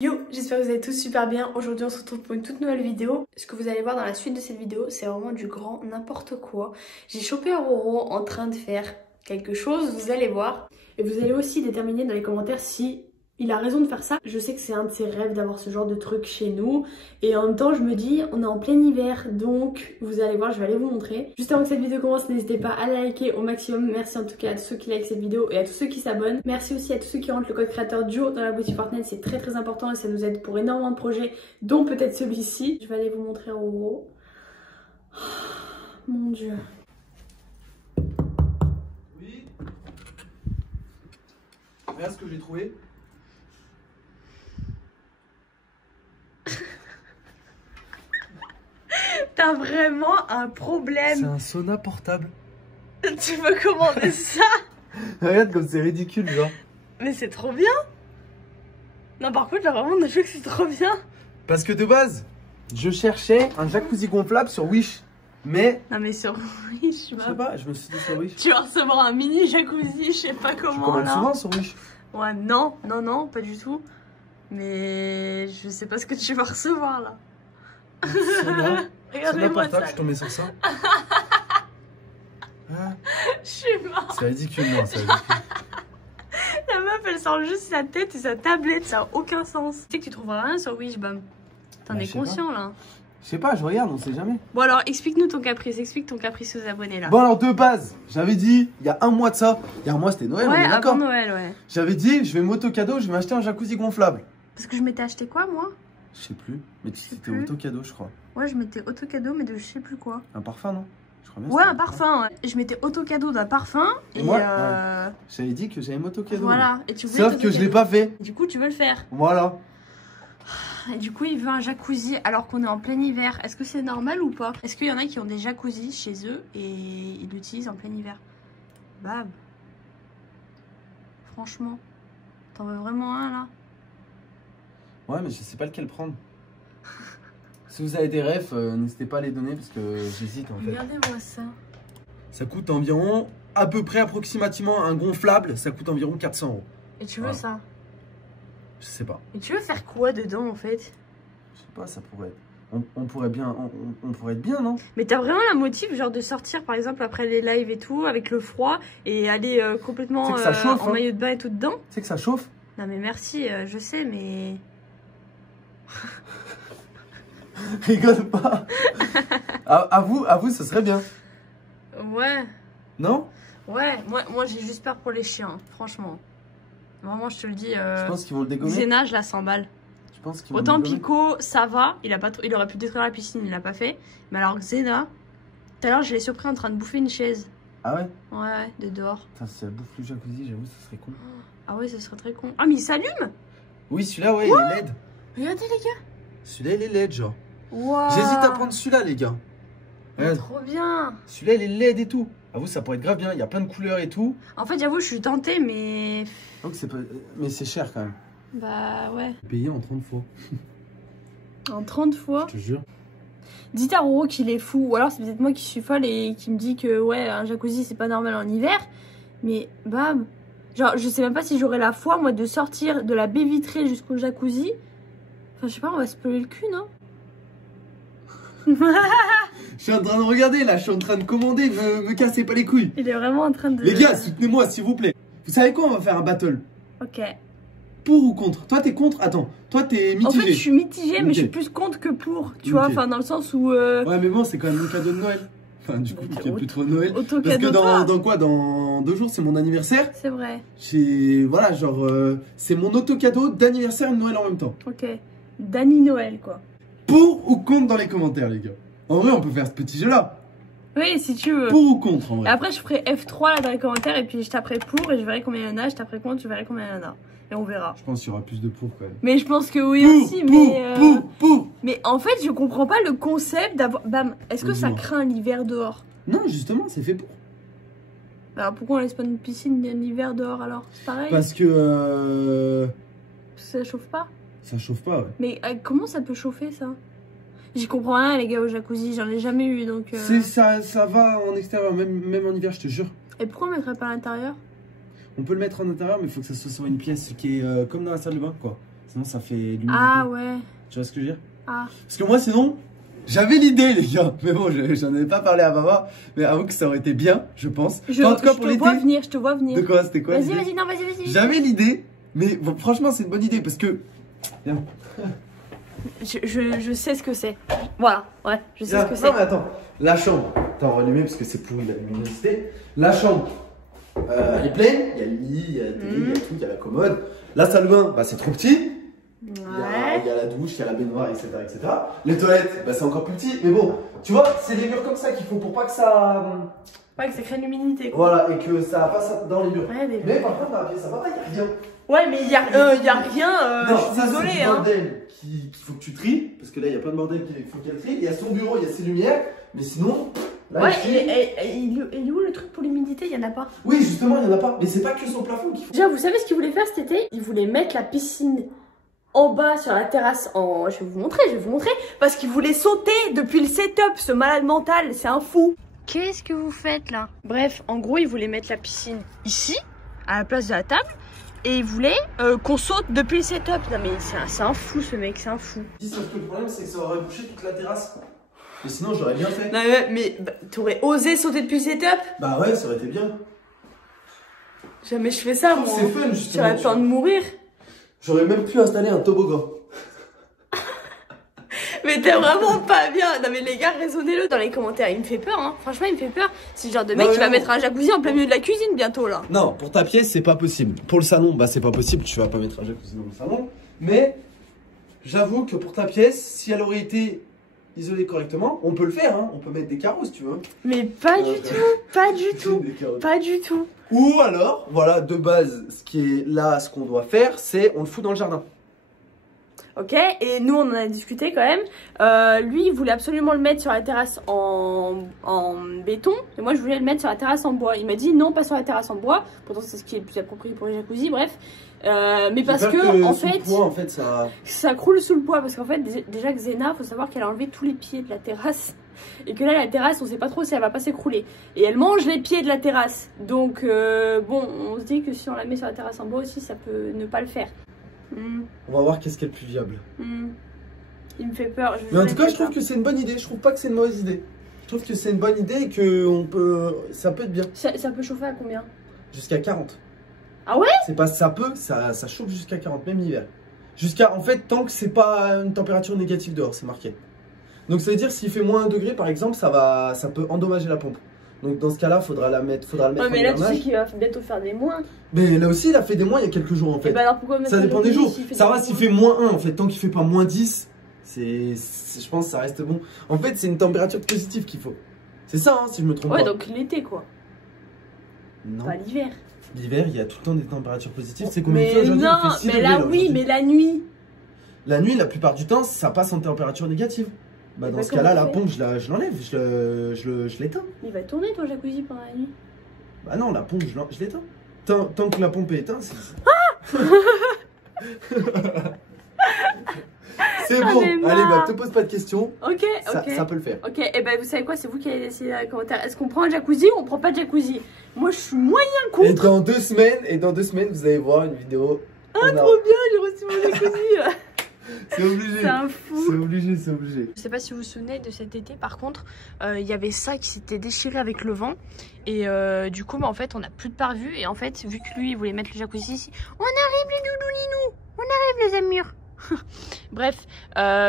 Yo, j'espère que vous allez tous super bien. Aujourd'hui on se retrouve pour une toute nouvelle vidéo. Ce que vous allez voir dans la suite de cette vidéo, c'est vraiment du grand n'importe quoi. J'ai chopé Aurore en train de faire quelque chose, vous allez voir. Et vous allez aussi déterminer dans les commentaires si il a raison de faire ça. Je sais que c'est un de ses rêves d'avoir ce genre de truc chez nous. Et en même temps, je me dis, on est en plein hiver, donc vous allez voir, je vais aller vous montrer. Juste avant que cette vidéo commence, n'hésitez pas à liker au maximum. Merci en tout cas à tous ceux qui likent cette vidéo et à tous ceux qui s'abonnent. Merci aussi à tous ceux qui rentrent le code créateur Duo dans la boutique Fortnite. C'est très important et ça nous aide pour énormément de projets, dont peut-être celui-ci. Je vais aller vous montrer en gros. Oh, mon Dieu. Oui. Regarde ce que j'ai trouvé. T'as vraiment un problème. C'est un sauna portable. Tu veux commander ça? Regarde comme c'est ridicule, genre. Mais c'est trop bien. Non, par contre, là vraiment, on a vu que c'est trop bien. Parce que de base, je cherchais un jacuzzi gonflable sur Wish. Mais. Non, mais sur Wish, Je sais pas, je me suis dit sur Wish. tu vas recevoir un mini jacuzzi, je sais pas Je comment commande là. souvent sur Wish. Ouais, non, pas du tout. Mais je sais pas ce que tu vas recevoir là. Sauna Regardez-moi portable, ça. je suis tombé sur ça. Ah, Je suis morte. c'est ridicule, non, c'est ridicule. La meuf, elle sort juste sa tête et sa tablette, ça a aucun sens. Tu sais que tu trouveras rien sur Wish, bam. T'en Bah, es je sais conscient là. Je sais pas, je regarde, on sait jamais. Bon, alors explique-nous ton caprice, explique ton caprice aux abonnés là. Bon, alors de base, j'avais dit, il y a un mois de ça. Il y a un mois, c'était Noël, on ouais, est d'accord. avant Noël, ouais. J'avais dit, je vais m'auto-cadeau, je vais m'acheter un jacuzzi gonflable. Parce que je m'étais acheté quoi moi? Je sais plus, mais sais c'était plus. auto-cadeau, je crois. Ouais, je m'étais auto-cadeau, mais de je sais plus quoi. Un parfum, non? Je crois bien. Ouais, c'était un parfum, ouais. Je m'étais auto-cadeau d'un parfum et moi, J'avais dit que j'avais m'auto-cadeau. voilà. Et tu voulais Sauf que je l'ai pas fait. Du coup, tu veux le faire. Voilà. Et du coup, il veut un jacuzzi alors qu'on est en plein hiver. Est-ce que c'est normal ou pas? Est-ce qu'il y en a qui ont des jacuzzis chez eux et ils l'utilisent en plein hiver? Bab. Franchement, t'en veux vraiment un là? Ouais, mais je sais pas lequel prendre. Si vous avez des refs, n'hésitez pas à les donner parce que j'hésite en fait. Regardez-moi ça. Ça coûte environ, à peu près approximativement, un gonflable, ça coûte environ 400 €. Et tu veux Voilà. ça? Je sais pas. Et tu veux faire quoi dedans en fait? Je sais pas, ça pourrait être. On pourrait bien. On pourrait être bien, non? Mais t'as vraiment la motive genre de sortir par exemple après les lives et tout avec le froid et aller complètement C'est que ça chauffe, en hein. maillot de bain et tout dedans? Tu sais que ça chauffe? Non mais merci, je sais mais... Rigole pas. À vous, ce serait bien. Ouais. Non? Ouais, moi j'ai juste peur pour les chiens, franchement. Vraiment, je te le dis. Je pense qu'ils vont le dégommer. Xena, je la 100 balles. Je pense qu'ils vont Autant le dégommer. Pico, ça va, il aurait pu détruire la piscine, il l'a pas fait. Mais alors Xena, tout à l'heure je l'ai surpris en train de bouffer une chaise. Ah ouais? Ouais, de dehors. Putain, si elle bouffe le jacuzzi, j'avoue, ça serait con. Ah ouais, ce serait très con. Ah mais il s'allume? Oui, celui-là, ouais, il est LED. Regardez les gars. Celui-là, il est LED, genre. Waouh. J'hésite à prendre celui-là, les gars. Regarde. Trop bien. Celui-là, il est LED et tout. À vous, ça pourrait être grave bien. Il y a plein de couleurs et tout. En fait, j'avoue, je suis tentée, mais... Donc, c'est pas... Mais c'est cher quand même. Bah ouais. Payé en 30 fois. En 30 fois. Je te jure. Dites à Roro qu'il est fou, ou alors c'est peut-être moi qui suis folle et qui me dit que ouais, un jacuzzi c'est pas normal en hiver. Mais bam, genre je sais même pas si j'aurais la foi moi de sortir de la baie vitrée jusqu'au jacuzzi. Enfin je sais pas, on va se peler le cul, non? Je suis en train de regarder là, je suis en train de commander, me cassez pas les couilles. Il est vraiment en train de... Les gars, soutenez-moi s'il vous plaît. Vous savez quoi, on va faire un battle. Ok. Pour ou contre? Toi t'es contre? Attends, toi t'es mitigé. En fait je suis mitigée mais Ok. je suis plus contre que pour, tu vois, Ok. enfin dans le sens où... Ouais mais bon, c'est quand même mon cadeau de Noël. Enfin du coup, Mais c'est plus trop Noël. Parce que auto-cadeau toi. dans quoi? Dans 2 jours, c'est mon anniversaire. C'est vrai. J'ai... Voilà, genre... c'est mon auto-cadeau d'anniversaire et de Noël en même temps. Ok. Danny Noël quoi. Pour ou contre dans les commentaires, les gars. En vrai, on peut faire ce petit jeu-là. Oui si tu veux. Pour ou contre, en Et vrai. après je ferai F3 là dans les commentaires et puis je taperai pour et je verrai combien il y en a, je taperai contre, je verrai combien il y en a. Et on verra. Je pense qu'il y aura plus de pour, quand même. Mais je pense que oui Pour, aussi, mais... pour. Mais en fait, je comprends pas le concept d'avoir... Bam, est-ce que ça Dis-moi. craint l'hiver dehors? Non, justement, c'est fait pour. Alors pourquoi on laisse pas une piscine l'hiver dehors alors? C'est pareil? Parce que Ça chauffe pas? ça chauffe pas, ouais. Mais comment ça peut chauffer ça? J'y comprends rien les gars au jacuzzi, j'en ai jamais eu donc... Ça va en extérieur, même en hiver, je te jure. Et pourquoi on mettrait pas à l'intérieur? On peut le mettre en intérieur, mais il faut que ça soit sur une pièce qui est comme dans la salle de bain, quoi. Sinon, ça fait l'humidité. Ah ouais. Tu vois ce que je veux dire? Ah. Parce que moi, sinon, j'avais l'idée, les gars. Mais bon, j'en avais pas parlé à maman. Mais avoue que ça aurait été bien, je pense. En tout cas, pour l'été. Je te vois venir. De quoi? C'était quoi? Vas-y, non, vas-y. J'avais l'idée, mais bon, franchement, c'est une bonne idée parce que. Viens. Je sais ce que c'est. Voilà, ouais, je sais ce que c'est. Non, mais attends, la chambre, attends, rallumé parce que c'est pourri la luminosité. La chambre, elle est pleine, il y a le lit, il y a la télé, il y a tout, il y a la commode. La salle de bain, bah, c'est trop petit. Ouais. Il y a la douche, il y a la baignoire, etc. Les toilettes, bah, c'est encore plus petit. Mais bon, tu vois, c'est des murs comme ça qu'il faut pour pas que ça. Ouais, que ça crée l'humidité. Voilà, et que ça passe dans les murs. Ouais, mais par contre, dans la pièce, ça va pas, il y a rien. Ouais, mais il y a rien, non, je suis désolée. C'est du bordel qu'il faut que tu tries, parce que là, il y a plein de bordel qu'il faut qu'elle trie. Il y a son bureau, il y a ses lumières, mais sinon. Là, ouais, il est où le truc pour l'humidité? Il y en a pas. Oui, justement, il y en a pas. Mais c'est pas que son plafond qu'il faut. Déjà, vous savez ce qu'il voulait faire cet été? Il voulait mettre la piscine en bas sur la terrasse je vais vous montrer, parce qu'il voulait sauter depuis le setup, ce malade mental, c'est un fou. Qu'est-ce que vous faites là? Bref, en gros, il voulait mettre la piscine ici, à la place de la table, et il voulait qu'on saute depuis le setup. Non mais c'est un fou ce mec, c'est un fou. Sauf que le problème, c'est que ça aurait bouché toute la terrasse. Et sinon, j'aurais bien fait. Non mais bah, t'aurais osé sauter depuis le setup? Bah ouais, ça aurait été bien. Jamais je fais ça, moi. C'est fun, justement. J'aurais peur de mourir. J'aurais même pu installer un toboggan. Mais t'es vraiment pas bien. Non mais les gars, raisonnez-le dans les commentaires. Il me fait peur, hein. Franchement, il me fait peur. C'est le genre de mec qui va mettre un jacuzzi en plein milieu de la cuisine bientôt, là. Non, pour ta pièce, c'est pas possible. Pour le salon, bah c'est pas possible. Tu vas pas mettre un jacuzzi dans le salon. Mais j'avoue que pour ta pièce, si elle aurait été isolée correctement, on peut le faire, hein. On peut mettre des carreaux si tu veux. Mais pas du tout. Ou alors, voilà, de base, ce qui est là, ce qu'on doit faire, c'est on le fout dans le jardin. Ok, et nous on en a discuté quand même. Lui il voulait absolument le mettre sur la terrasse en béton, et moi je voulais le mettre sur la terrasse en bois. Il m'a dit non, pas sur la terrasse en bois, pourtant c'est ce qui est le plus approprié pour les jacuzzi, bref. Mais parce que en fait ça croule sous le poids, parce qu'en fait déjà que Zena, faut savoir qu'elle a enlevé tous les pieds de la terrasse. Et que là la terrasse on sait pas trop si elle va pas s'écrouler. Et elle mange les pieds de la terrasse. Donc bon, on se dit que si on la met sur la terrasse en bois aussi, ça peut ne pas le faire. On va voir qu'est-ce qui est le plus viable. Il me fait peur. Mais en tout cas, je trouve que c'est une bonne idée. Je trouve pas que c'est une mauvaise idée. Je trouve que c'est une bonne idée et que ça peut être bien. Ça peut chauffer à combien? Jusqu'à 40. Ah ouais? C'est pas ça peut, ça chauffe jusqu'à 40, même l'hiver. Jusqu'à, en fait, tant que c'est pas une température négative dehors, c'est marqué. Donc ça veut dire s'il fait moins 1 degré, par exemple, ça peut endommager la pompe. Donc dans ce cas-là, faudra le mettre ouais, mais là tu sais qu'il va bientôt faire des moins. Mais là aussi, il a fait des moins il y a quelques jours en fait. Et bah alors pourquoi ça dépend des jours. Ça va s'il fait moins 1 en fait, tant qu'il fait pas moins 10, je pense que ça reste bon. En fait, c'est une température positive qu'il faut. C'est ça, hein, si je me trompe pas. Ouais, donc l'été quoi. Non. Pas l'hiver. L'hiver, il y a tout le temps des températures positives. C'est combien mais aujourd'hui? Non, mais là oui, mais la nuit. La nuit, la plupart du temps, ça passe en température négative. Bah dans ce cas-là, la pompe, je l'enlève, je l'éteins. Il va tourner ton jacuzzi pendant la nuit? Bah non, la pompe, je l'éteins. Tant que la pompe est éteinte, c'est... C'est bon, allez, bah te pose pas de questions. Ok, ça peut le faire. Ok, et ben vous savez quoi, c'est vous qui allez décider dans les commentaires. Est-ce qu'on prend un jacuzzi ou on prend pas de jacuzzi? Moi je suis moyen contre. Et dans 2 semaines, vous allez voir une vidéo. Ah trop bien, j'ai reçu mon jacuzzi. C'est obligé. C'est un fou. C'est obligé. Je sais pas si vous vous souvenez de cet été, par contre, il y avait ça qui s'était déchiré avec le vent. Et du coup, bah, en fait, on n'a plus de pare-vue. Et en fait, vu que lui, il voulait mettre le jacuzzi ici, on arrive les doudoulinous, on arrive les amurs. Bref,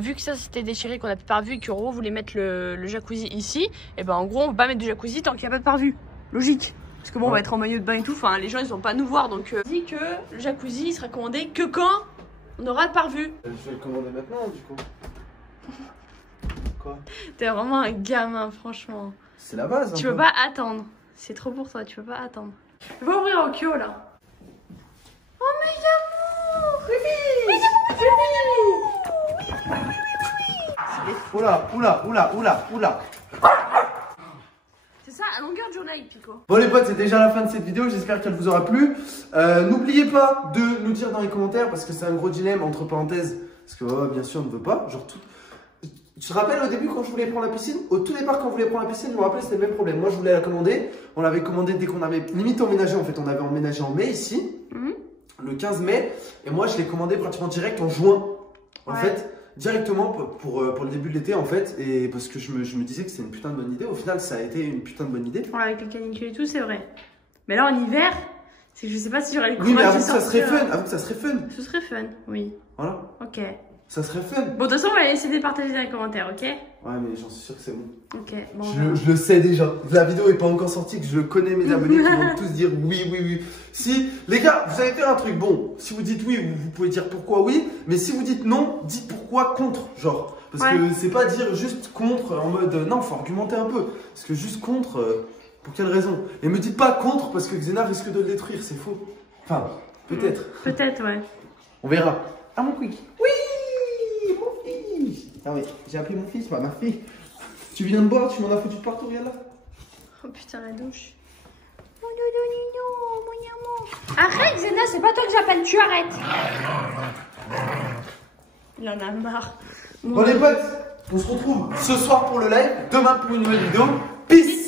vu que ça s'était déchiré, qu'on a plus de pare-vue et que Roro voulait mettre le jacuzzi ici, et ben en gros, on va pas mettre de jacuzzi tant qu'il n'y a pas de pare-vue. Logique. Parce que bon, on va être en maillot de bain et tout. Enfin, les gens, ils vont pas nous voir. Donc, dit que le jacuzzi, il sera commandé que quand on aura de pare-vue. Je vais le commander maintenant, du coup. Quoi? T'es vraiment un gamin, franchement. C'est la base. Tu peux pas attendre. C'est trop pour toi, tu peux pas attendre. Je vais ouvrir Okyo là. Oh mes amours! Oula. C'est ça, à longueur de journée avec Pico. Bon les potes, c'est déjà la fin de cette vidéo, j'espère qu'elle vous aura plu. N'oubliez pas de nous dire dans les commentaires, parce que c'est un gros dilemme, entre parenthèses, parce que bien sûr on ne veut pas, genre tout... Tu te rappelles au début quand je voulais prendre la piscine? Au tout départ quand je voulais prendre la piscine, je me rappelle c'était le même problème. Moi je voulais la commander, on l'avait commandée dès qu'on avait limite emménagé en fait, on avait emménagé en mai ici. le 15 mai. Et moi, je l'ai commandé pratiquement direct en juin. En Ouais. fait, directement pour le début de l'été, en fait. Et parce que je me disais que c'était une putain de bonne idée. Au final, ça a été une putain de bonne idée. Ouais, avec les canicules et tout, c'est vrai. Mais là, en hiver, c'est que je sais pas si j'aurais le courage Oui, mais de avoue que ça serait sortir. fun. Avoue que ça serait fun. Ce serait fun, oui. Voilà. Ok. Ça serait fun. Bon, de toute façon, on va essayer de partager dans les commentaires, ok? Ouais, mais j'en suis sûr que c'est bon. Ok, bon. Je le sais déjà. La vidéo est pas encore sortie, que je connais mes abonnés qui vont tous dire oui, oui, oui. Si, les gars, vous allez faire un truc bon. Si vous dites oui, vous pouvez dire pourquoi oui. Mais si vous dites non, dites pourquoi contre. Genre, parce Ouais. que c'est pas dire juste contre en mode non, faut argumenter un peu. Parce que juste contre, pour quelle raison? Et me dites pas contre parce que Xena risque de le détruire, c'est faux. Enfin, peut-être. Peut-être, ouais. On verra. Ah, mon quick. Oui, mon fils. Ah oui, j'ai appelé mon fils, pas ma fille. Tu viens de boire, tu m'en as foutu de partout, regarde là. Oh putain, la douche. Mon doudou, mon amour. Arrête, Xena, c'est pas toi que j'appelle, tu arrêtes. Il en a marre. Bon les potes, on se retrouve ce soir pour le live, demain pour une nouvelle vidéo. Peace.